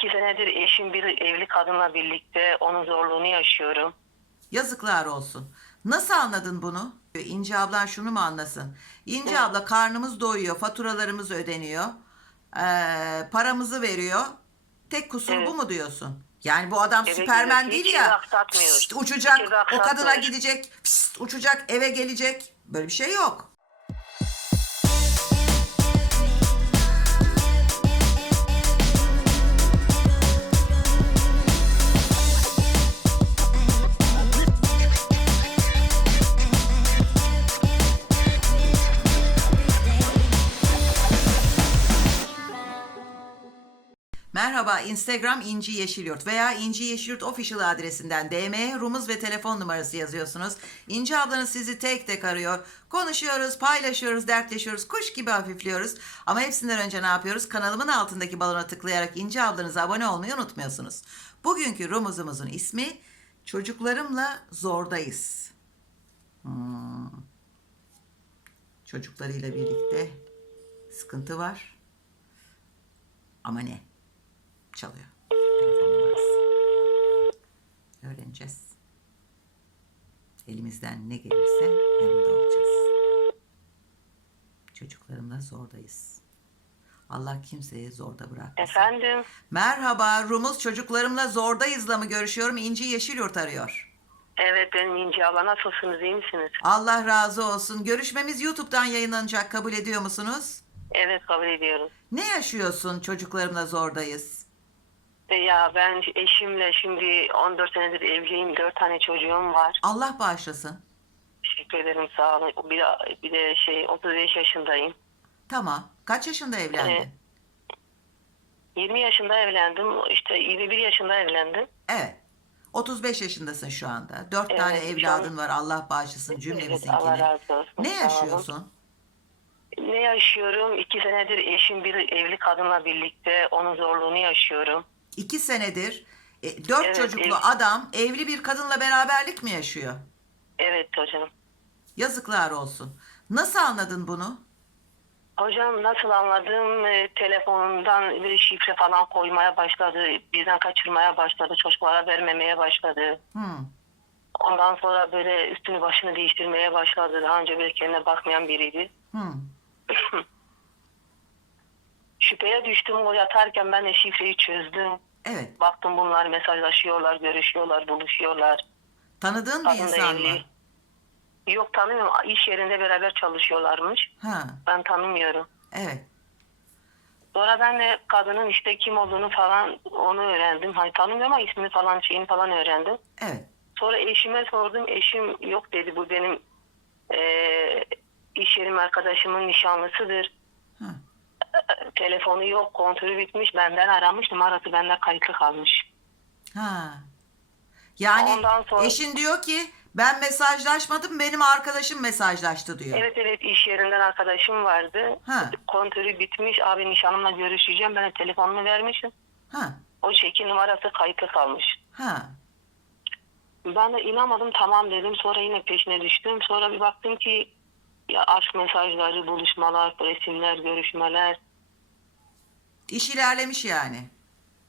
iki senedir eşim bir evli kadınla birlikte onun zorluğunu yaşıyorum. Yazıklar olsun. Nasıl anladın bunu? İnci ablan şunu mu anlasın? İnci Evet. abla karnımız doyuyor, faturalarımız ödeniyor, ee, paramızı veriyor. Tek kusur Evet. bu mu diyorsun? Yani bu adam Evet, Süpermen evet. değil ya. pst, uçacak, o kadına gidecek, pst, uçacak, eve gelecek. Böyle bir şey yok. Instagram İnci Yeşilyurt veya İnci Yeşilyurt official adresinden DM'ye rumuz ve telefon numarası yazıyorsunuz. İnci ablanız sizi tek tek arıyor. Konuşuyoruz, paylaşıyoruz, dertleşiyoruz, kuş gibi hafifliyoruz. Ama hepsinden önce ne yapıyoruz? Kanalımın altındaki balona tıklayarak İnci ablanıza abone olmayı unutmuyorsunuz. Bugünkü rumuzumuzun ismi Çocuklarımla Zordayız. Hmm. Çocuklarıyla birlikte sıkıntı var. Ama ne? Çalıyor. Telefon numarası. Öğreneceğiz. Elimizden ne gelirse yanında olacağız. Çocuklarımla zordayız. Allah kimseye zorda bırakmasın. Efendim? Merhaba, Rumuz çocuklarımla zordayızla mı görüşüyorum? İnci Yeşilyurt arıyor. Evet benim İnci abla nasılsınız iyi misiniz? Allah razı olsun. Görüşmemiz YouTube'dan yayınlanacak. Kabul ediyor musunuz? Evet kabul ediyorum. Ne yaşıyorsun çocuklarımla zordayız? Ya ben eşimle şimdi 14 senedir evliyim. 4 tane çocuğum var. Allah bağışlasın. Teşekkür ederim sağ olun. Bir de, bir de şey 35 yaşındayım. Tamam. Kaç yaşında evlendin? Evet. 20 yaşında evlendim. İşte 21 yaşında evlendim. Evet. 35 yaşındasın şu anda. 4 Evet, tane şu evladın an- var. Allah bağışlasın cümlemizinkini. Allah razı olsun. Ne sağ olun. yaşıyorsun? Ne yaşıyorum? 2 senedir eşim bir evli kadınla birlikte onun zorluğunu yaşıyorum. 2 senedir 4 Evet, çocuklu ev- adam evli bir kadınla beraberlik mi yaşıyor? Evet hocam. Yazıklar olsun. Nasıl anladın bunu? Hocam nasıl anladım? E, telefonundan bir şifre falan koymaya başladı. Bizden kaçırmaya başladı. Çocuklara vermemeye başladı. Hmm. Ondan sonra böyle üstünü başını değiştirmeye başladı. Daha önce böyle kendine bakmayan biriydi. Hmm. Şüpheye düştüm o yatarken ben de şifreyi çözdüm. Evet. Baktım bunlar mesajlaşıyorlar, görüşüyorlar, buluşuyorlar. Tanıdığın bir Kadın da insan mı? evli. Yok tanımıyorum. İş yerinde beraber çalışıyorlarmış. Ha. Ben tanımıyorum. Evet. Sonra ben de kadının işte kim olduğunu falan onu öğrendim. Hani tanımıyorum ama ismini falan şeyini falan öğrendim. Evet. Sonra eşime sordum. Eşim yok dedi. Bu benim eee iş yerim arkadaşımın nişanlısıdır. Ha. Telefonu yok. Kontrolü bitmiş. Benden aramış. Numarası bende kayıtlı kalmış. Ha. Yani Ondan sonra- eşin diyor ki ben mesajlaşmadım benim arkadaşım mesajlaştı diyor. Evet evet iş yerinden arkadaşım vardı. Ha. Kontrolü bitmiş. Abi nişanlımla görüşeceğim. Ben de telefonumu vermişim. Ha. O çekin numarası kayıtlı kalmış. Ha. Ben de inanmadım tamam dedim. Sonra yine peşine düştüm. Sonra bir baktım ki ya aşk mesajları, buluşmalar, resimler, görüşmeler. İş ilerlemiş yani.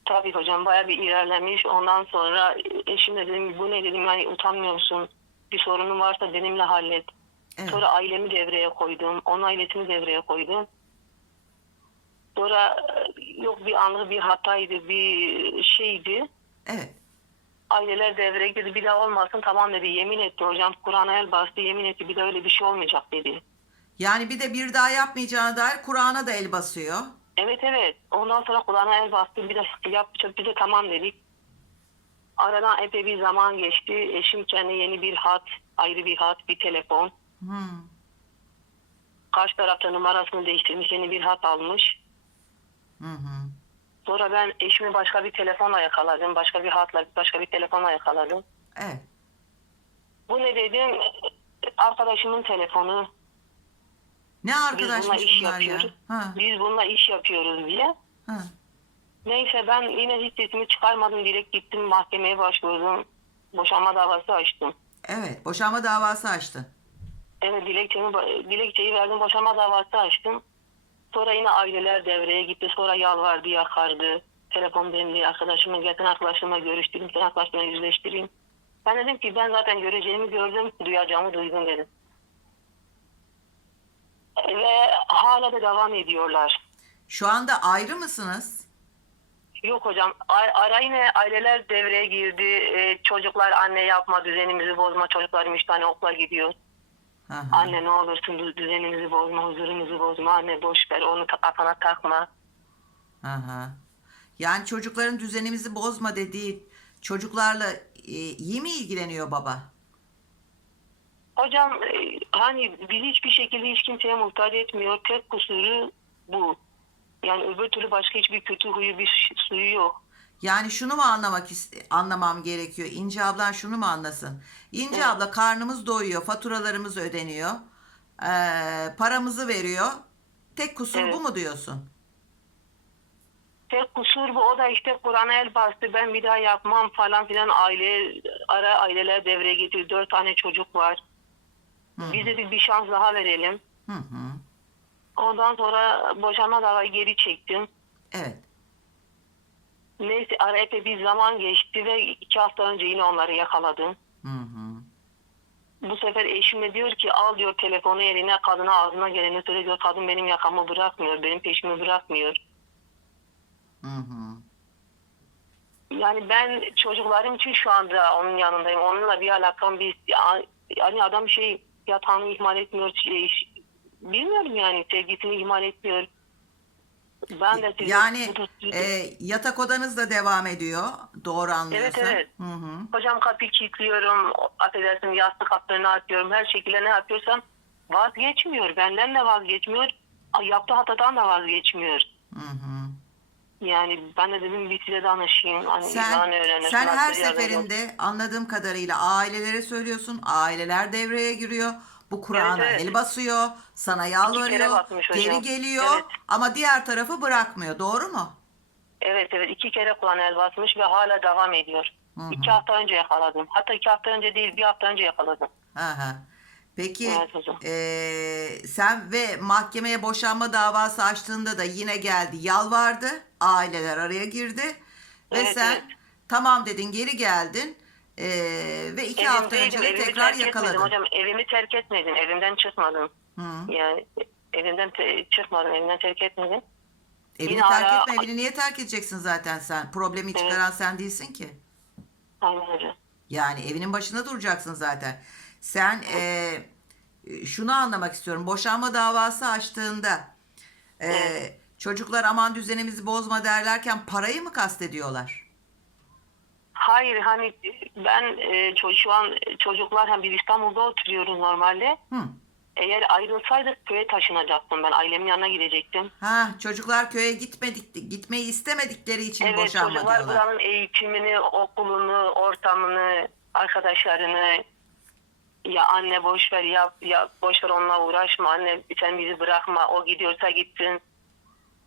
Tabii hocam bayağı bir ilerlemiş. Ondan sonra eşimle dedim bu ne dedim yani utanmıyor musun? Bir sorunun varsa benimle hallet. Evet. Sonra ailemi devreye koydum. Onun ailesini devreye koydum. Sonra e, yok bir anlık bir hataydı, bir şeydi. Evet. Aileler devreye girdi. Bir daha olmasın tamam dedi. Yemin etti hocam. Kur'an'a el bastı. Yemin etti. Bir daha öyle bir şey olmayacak dedi. Yani bir de bir daha yapmayacağına dair Kur'an'a da el basıyor. Evet evet. Ondan sonra Kur'an'a el bastı. Bir de yapacak. Bir de tamam dedik. Aradan epey bir zaman geçti. Eşim kendi yeni bir hat, ayrı bir hat, bir telefon. Hmm. Karşı tarafta numarasını değiştirmiş, yeni bir hat almış. Hı hı. Sonra ben eşimi başka bir telefonla yakaladım. Başka bir hatla, başka bir telefonla yakaladım. Evet. Bu ne dedim? Arkadaşımın telefonu. Ne Biz bununla iş bunlar ya? yapıyoruz. Ha. Biz bununla iş yapıyoruz diye. Ha. Neyse ben yine hiç sesimi çıkarmadım. Direkt gittim mahkemeye başvurdum. Boşanma davası açtım. Evet. Boşanma davası açtın. Evet dilekçemi, dilekçeyi verdim. Boşanma davası açtım. Sonra yine aileler devreye gitti. Sonra yalvardı, yakardı. telefon benim arkadaşıma yakın arkadaşımla görüştüreyim, sen arkadaşımla yüzleştireyim. Ben dedim ki ben zaten göreceğimi gördüm, duyacağımı duydum dedim. Ve hala da devam ediyorlar. Şu anda ayrı mısınız? Yok hocam ara yine aileler devreye girdi. Ee, çocuklar anne yapma düzenimizi bozma çocuklarım üç tane okula gidiyor. Hı. Anne ne olursun dü- düzenimizi bozma huzurumuzu bozma anne boş ver onu kafana takma. Hı. Yani çocukların düzenimizi bozma dediği çocuklarla e, iyi mi ilgileniyor baba? Hocam e, hani bizi hiçbir şekilde hiç kimseye muhtaç etmiyor. Tek kusuru bu. Yani öbür türlü başka hiçbir kötü huyu bir suyu yok. Yani şunu mu anlamak anlamam gerekiyor? İnce ablan şunu mu anlasın? İnce Evet. abla karnımız doyuyor, faturalarımız ödeniyor, eee, paramızı veriyor. Tek kusur Evet. bu mu diyorsun? Tek kusur bu. O da işte Kur'an'a el bastı. Ben bir daha yapmam falan filan. Aile, ara aileler devreye getirdi. Dört tane çocuk var. Hı Biz dedik bir şans daha verelim. hı. hı. Ondan sonra boşanma davayı geri çektim. Evet. Neyse ara epey bir zaman geçti ve iki hafta önce yine onları yakaladım. Hı hı. Bu sefer eşim de diyor ki al diyor telefonu eline kadına ağzına geleni söyle diyor. Kadın benim yakamı bırakmıyor. Benim peşimi bırakmıyor. Hı hı. Yani ben çocuklarım için şu anda onun yanındayım. Onunla bir alakam bir yani adam şey yatağını ihmal etmiyor. Şey, bilmiyorum yani sevgisini ihmal etmiyor. Ben de Yani e, yatak odanız da devam ediyor. Doğru anlıyorsam. evet. Hı hı. Hocam kapıyı kilitliyorum, affedersin yastık altlarını atıyorum, her şekilde ne yapıyorsam vazgeçmiyor. Benden de vazgeçmiyor, yaptığı hatadan da vazgeçmiyor. Hı hı. Yani ben de dedim bir size danışayım. Hani Sen, sen her seferinde anladığım kadarıyla ailelere söylüyorsun. Aileler devreye giriyor. Bu Kur'an'a Evet, evet. el basıyor. Sana yalvarıyor. basmış hocam. Geri geliyor. Evet. Ama diğer tarafı bırakmıyor. Doğru mu? Evet evet iki kere kulağına el basmış ve hala devam ediyor. Hı hı. İki hafta önce yakaladım. Hatta iki hafta önce değil bir hafta önce yakaladım. Aha. Peki Evet hocam. eee, sen ve mahkemeye boşanma davası açtığında da yine geldi yalvardı. Aileler araya girdi. Ve Evet, sen evet. tamam dedin geri geldin. Eee, ve iki hafta önce de evimi tekrar terk etmedim hocam. Evimi terk etmedim. Evimden çıkmadım. Hı. Yani evimden te- çıkmadım. Evimden terk etmedim. Evini Yine terk ara- etme. Evini niye terk edeceksin zaten sen? Problemi çıkaran sen değilsin ki. Aynen hocam. Yani evinin başında duracaksın zaten. Sen eee, şunu anlamak istiyorum. Boşanma davası açtığında eee, çocuklar aman düzenimizi bozma derlerken parayı mı kastediyorlar? Hayır hani ben e, şu an çocuklar hem biz İstanbul'da oturuyoruz normalde. Hı. Eğer ayrılsaydık köye taşınacaktım ben. Ailemin yanına gidecektim. Ha, çocuklar köye gitmedik, gitmeyi istemedikleri için Evet boşanma çocuklar diyorlar. buranın eğitimini, okulunu, ortamını, arkadaşlarını ya anne boş ver ya, ya boş ver onunla uğraşma anne sen bizi bırakma o gidiyorsa gitsin.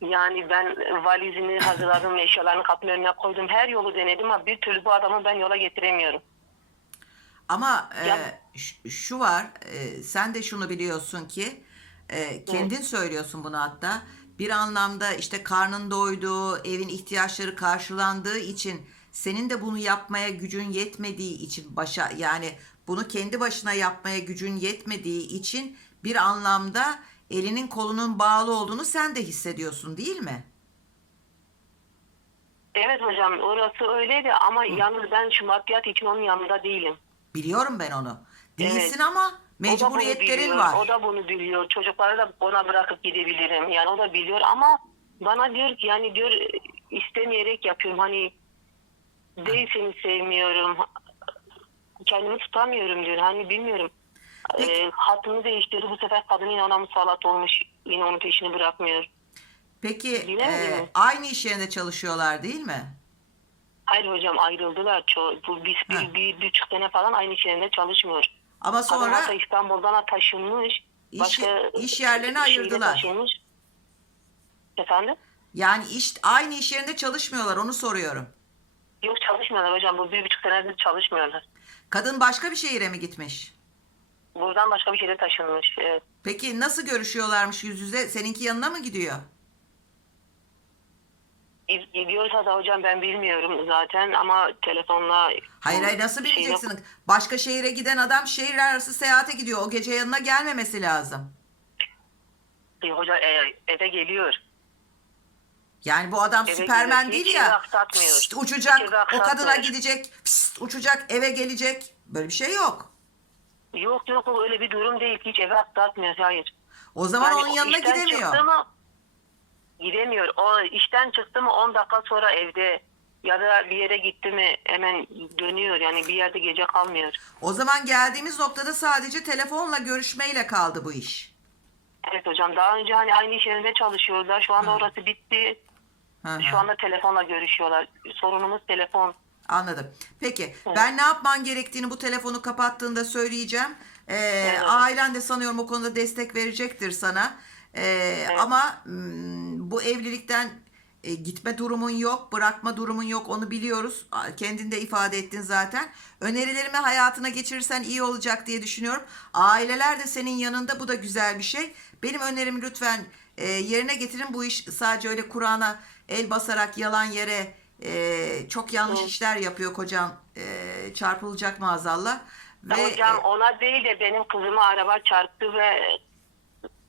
Yani ben valizini hazırladım eşyalarını kapının önüne koydum her yolu denedim ama bir türlü bu adamı ben yola getiremiyorum. Ama e, Ya- şu var, e, sen de şunu biliyorsun ki, e, kendin söylüyorsun bunu hatta. Bir anlamda işte karnın doyduğu, evin ihtiyaçları karşılandığı için senin de bunu yapmaya gücün yetmediği için başa yani bunu kendi başına yapmaya gücün yetmediği için bir anlamda elinin kolunun bağlı olduğunu sen de hissediyorsun değil mi? Evet hocam orası öyleydi ama yalnız ben şu maddiyat için onun yanında değilim. Biliyorum ben onu. Değilsin Evet. ama O mecburiyetlerin biliyor, var. O da bunu biliyor. Çocukları da ona bırakıp gidebilirim. Yani o da biliyor ama bana diyor ki yani diyor istemeyerek yapıyorum. Hani değil seni sevmiyorum. Kendimi tutamıyorum diyor. Hani bilmiyorum. Peki. Ee, hattını değiştirdi. Bu sefer kadın yine ona musallat olmuş. Yine onun peşini bırakmıyor. Peki Bilemedim. e, aynı iş yerinde çalışıyorlar değil mi? Hayır hocam ayrıldılar. Ço bu bir, Ha. bir, bir, bir buçuk sene falan aynı iş yerinde çalışmıyor. Ama sonra hatta İstanbul'dan da taşınmış. İş- Başka iş yerlerini ayırdılar. taşınmış. Efendim? yani iş aynı iş yerinde çalışmıyorlar onu soruyorum. Yok çalışmıyorlar hocam. Bu bir buçuk senedir çalışmıyorlar. Kadın başka bir şehire mi gitmiş? Buradan başka bir şehre taşınmış. Evet. Peki nasıl görüşüyorlarmış yüz yüze? Seninki yanına mı gidiyor? Gidiyorsa da hocam ben bilmiyorum zaten ama telefonla... Hayır hayır nasıl şey yok. bileceksin? Başka şehire giden adam şehir arası seyahate gidiyor. O gece yanına gelmemesi lazım. E, Hoca e, eve geliyor. Yani bu adam Eve Süpermen değil ya. Pst, uçacak, o kadına gidecek, pst, uçacak, eve gelecek. Böyle bir şey yok. Yok yok o öyle bir durum değil. Hiç eve aktartmıyor. Hayır. O zaman Yani onun yanına işten gidemiyor. Çıktı mı, gidemiyor. O işten çıktı mı 10 dakika sonra evde ya da bir yere gitti mi hemen dönüyor. Yani bir yerde gece kalmıyor. O zaman geldiğimiz noktada sadece telefonla görüşmeyle kaldı bu iş. Evet hocam daha önce hani aynı iş yerinde çalışıyorlar. Şu anda orası bitti. Hı hı. Şu anda telefonla görüşüyorlar. Sorunumuz telefon. Anladım. Peki ben ne yapman gerektiğini bu telefonu kapattığında söyleyeceğim. Ee, ailen de sanıyorum o konuda destek verecektir sana. Ee, Ama mm, bu evlilikten e, gitme durumun yok, bırakma durumun yok onu biliyoruz. Kendin de ifade ettin zaten. Önerilerimi hayatına geçirirsen iyi olacak diye düşünüyorum. Aileler de senin yanında bu da güzel bir şey. Benim önerim lütfen e, yerine getirin bu iş sadece öyle Kur'an'a el basarak yalan yere e, çok yanlış işler yapıyor kocam. E, çarpılacak maazallah. Ve hocam e, ona değil de benim kızıma araba çarptı ve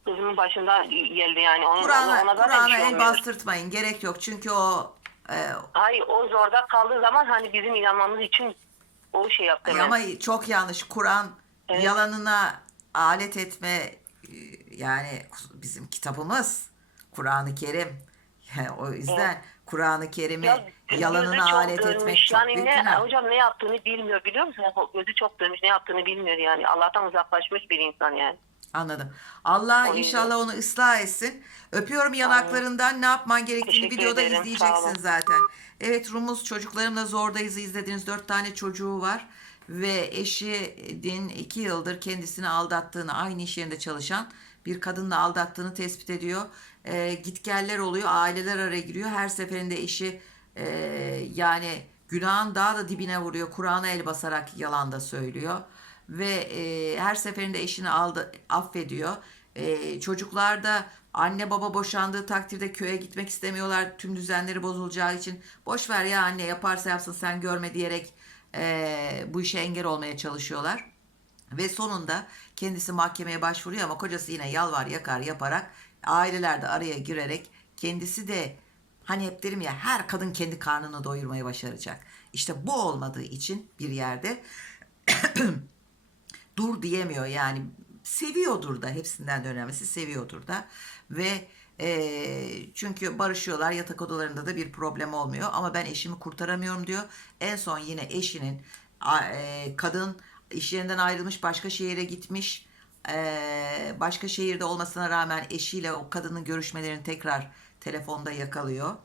kızımın başında geldi yani. Onun, Kur'an'a ona da Kur'an'a şey el bastırtmayın. Gerek yok. Çünkü o e, Hayır o zorda kaldığı zaman hani bizim inanmamız için o şey yaptı. Ay ama çok yanlış. Kur'an Evet. yalanına alet etme e, yani bizim kitabımız Kur'an-ı Kerim. Yani o yüzden Kur'an-ı Kerim'i yalanına çok alet dönmüş. etmek çok yani büyük ne, günah. Hocam ne yaptığını bilmiyor biliyor musun? Gözü çok dönmüş ne yaptığını bilmiyor yani. Allah'tan uzaklaşmış bir insan yani. Anladım. Allah O yüzden. inşallah onu ıslah etsin. Öpüyorum yanaklarından. Ne yapman gerektiğini Teşekkür videoda ederim, izleyeceksin zaten. Evet Rumuz çocuklarımla zordayızı izlediniz. Dört tane çocuğu var. Ve eşinin iki yıldır kendisini aldattığını, aynı iş yerinde çalışan bir kadınla aldattığını tespit ediyor. Ee, gitgeller oluyor, aileler araya giriyor. Her seferinde eşi e, yani günahın daha da dibine vuruyor. Kur'an'a el basarak yalan da söylüyor ve e, her seferinde eşini aldı affediyor. E, çocuklar da anne baba boşandığı takdirde köye gitmek istemiyorlar. Tüm düzenleri bozulacağı için boş ver ya anne yaparsa yapsın sen görme diyerek e, bu işe engel olmaya çalışıyorlar. Ve sonunda kendisi mahkemeye başvuruyor ama kocası yine yalvar yakar yaparak aileler de araya girerek kendisi de hani hep derim ya her kadın kendi karnını doyurmayı başaracak. İşte bu olmadığı için bir yerde dur diyemiyor yani seviyordur da hepsinden de önemlisi seviyordur da ve e, çünkü barışıyorlar yatak odalarında da bir problem olmuyor ama ben eşimi kurtaramıyorum diyor. En son yine eşinin e, kadın iş yerinden ayrılmış başka şehire gitmiş e, başka şehirde olmasına rağmen eşiyle o kadının görüşmelerini tekrar telefonda yakalıyor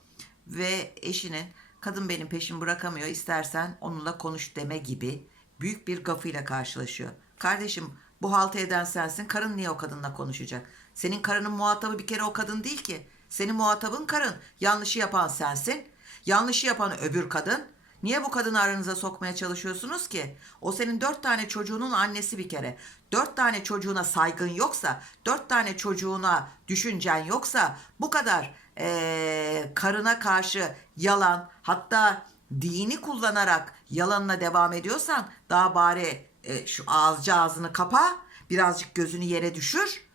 ve eşinin kadın benim peşimi bırakamıyor istersen onunla konuş deme gibi büyük bir gafıyla karşılaşıyor. Kardeşim bu haltı eden sensin karın niye o kadınla konuşacak? Senin karının muhatabı bir kere o kadın değil ki. Senin muhatabın karın. Yanlışı yapan sensin. Yanlışı yapan öbür kadın. Niye bu kadını aranıza sokmaya çalışıyorsunuz ki? O senin dört tane çocuğunun annesi bir kere. Dört tane çocuğuna saygın yoksa, dört tane çocuğuna düşüncen yoksa bu kadar eee, karına karşı yalan hatta dini kullanarak yalanına devam ediyorsan daha bari e, şu ağızcı ağzını kapa birazcık gözünü yere düşür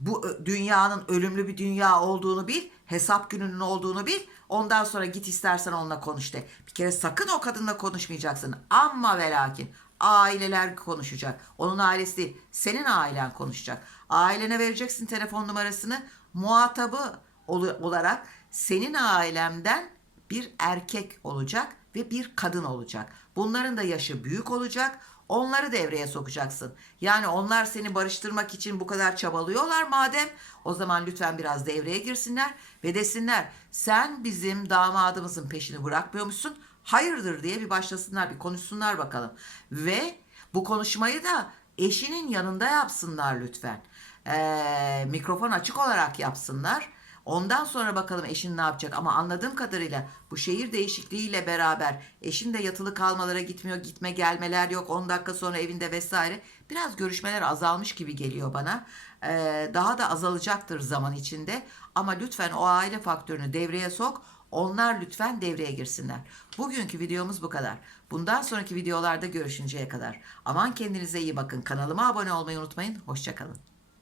bu dünyanın ölümlü bir dünya olduğunu bil, hesap gününün olduğunu bil. Ondan sonra git istersen onunla konuş de. Bir kere sakın o kadınla konuşmayacaksın. Ama ve lakin aileler konuşacak. Onun ailesi değil, senin ailen konuşacak. Ailene vereceksin telefon numarasını. Muhatabı olarak senin ailemden bir erkek olacak ve bir kadın olacak. Bunların da yaşı büyük olacak. Onları devreye sokacaksın. Yani onlar seni barıştırmak için bu kadar çabalıyorlar madem o zaman lütfen biraz devreye girsinler ve desinler sen bizim damadımızın peşini bırakmıyormuşsun. Hayırdır diye bir başlasınlar bir konuşsunlar bakalım. Ve bu konuşmayı da eşinin yanında yapsınlar lütfen. Ee, mikrofon açık olarak yapsınlar. Ondan sonra bakalım eşin ne yapacak ama anladığım kadarıyla bu şehir değişikliğiyle beraber eşin de yatılı kalmalara gitmiyor gitme gelmeler yok 10 dakika sonra evinde vesaire biraz görüşmeler azalmış gibi geliyor bana Ee, daha da azalacaktır zaman içinde ama lütfen o aile faktörünü devreye sok Onlar lütfen devreye girsinler. Bugünkü videomuz bu kadar. Bundan sonraki videolarda görüşünceye kadar. Aman kendinize iyi bakın. Kanalıma abone olmayı unutmayın. Hoşçakalın.